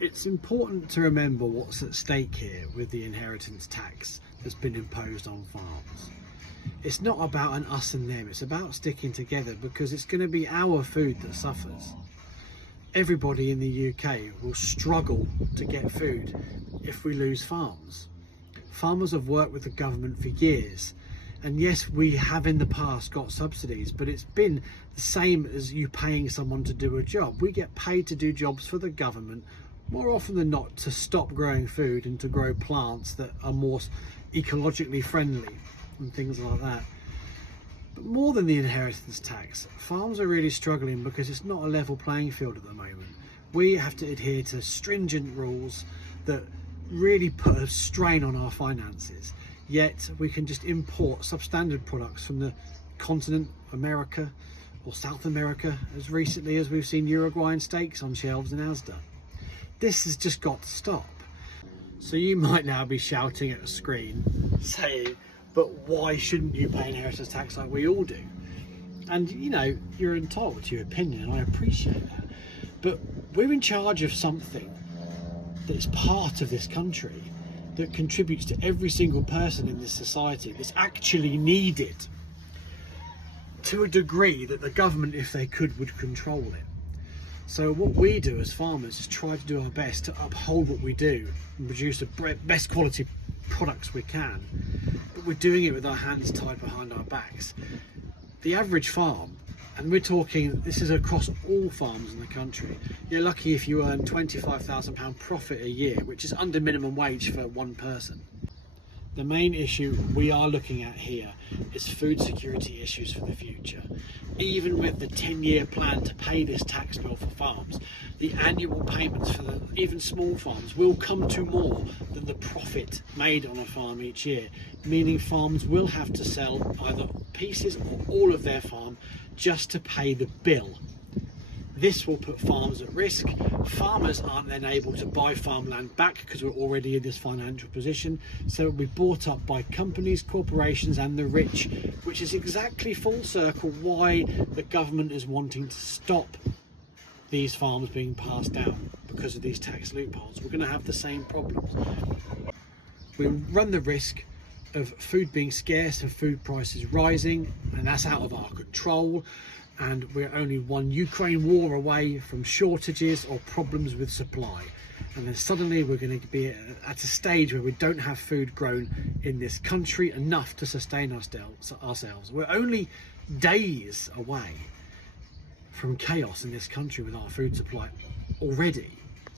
It's important to remember what's at stake here with the inheritance tax that's been imposed on farms. It's not about an us and them, it's about sticking together, because it's going to be our food that suffers. Everybody in the UK will struggle to get food if we lose farms. Farmers have worked with the government for years, and yes, we have in the past got subsidies, but it's been the same as you paying someone to do a job. We get paid to do jobs for the government more often than not to stop growing food and to grow plants that are more ecologically friendly and things like that. But more than the inheritance tax, farms are really struggling because it's not a level playing field at the moment. We have to adhere to stringent rules that really put a strain on our finances, yet we can just import substandard products from the continent, America or South America, as recently as we've seen Uruguayan steaks on shelves in Asda. This has just got to stop. So you might now be shouting at a screen saying, but why shouldn't you pay inheritance tax like we all do? And you know, you're entitled to your opinion, and I appreciate that. But we're in charge of something that's part of this country, that contributes to every single person in this society, that's actually needed to a degree that the government, if they could, would control it. So what we do as farmers is try to do our best to uphold what we do and produce the best quality products we can, but we're doing it with our hands tied behind our backs. The average farm, and we're talking, this is across all farms in the country, you're lucky if you earn £25,000 profit a year, which is under minimum wage for one person. The main issue we are looking at here is food security issues for the future. Even with the 10-year plan to pay this tax bill for farms, the annual payments for the even small farms will come to more than the profit made on a farm each year, meaning farms will have to sell either pieces or all of their farm just to pay the bill. This will put farms at risk. Farmers aren't then able to buy farmland back because we're already in this financial position, so it will be bought up by companies, corporations and the rich, which is exactly full circle why the government is wanting to stop these farms being passed down because of these tax loopholes. We're going to have the same problems. We run the risk of food being scarce and food prices rising, and that's out of our control. And we're only one Ukraine war away from shortages or problems with supply. And then suddenly we're going to be at a stage where we don't have food grown in this country enough to sustain ourselves. We're only days away from chaos in this country with our food supply already.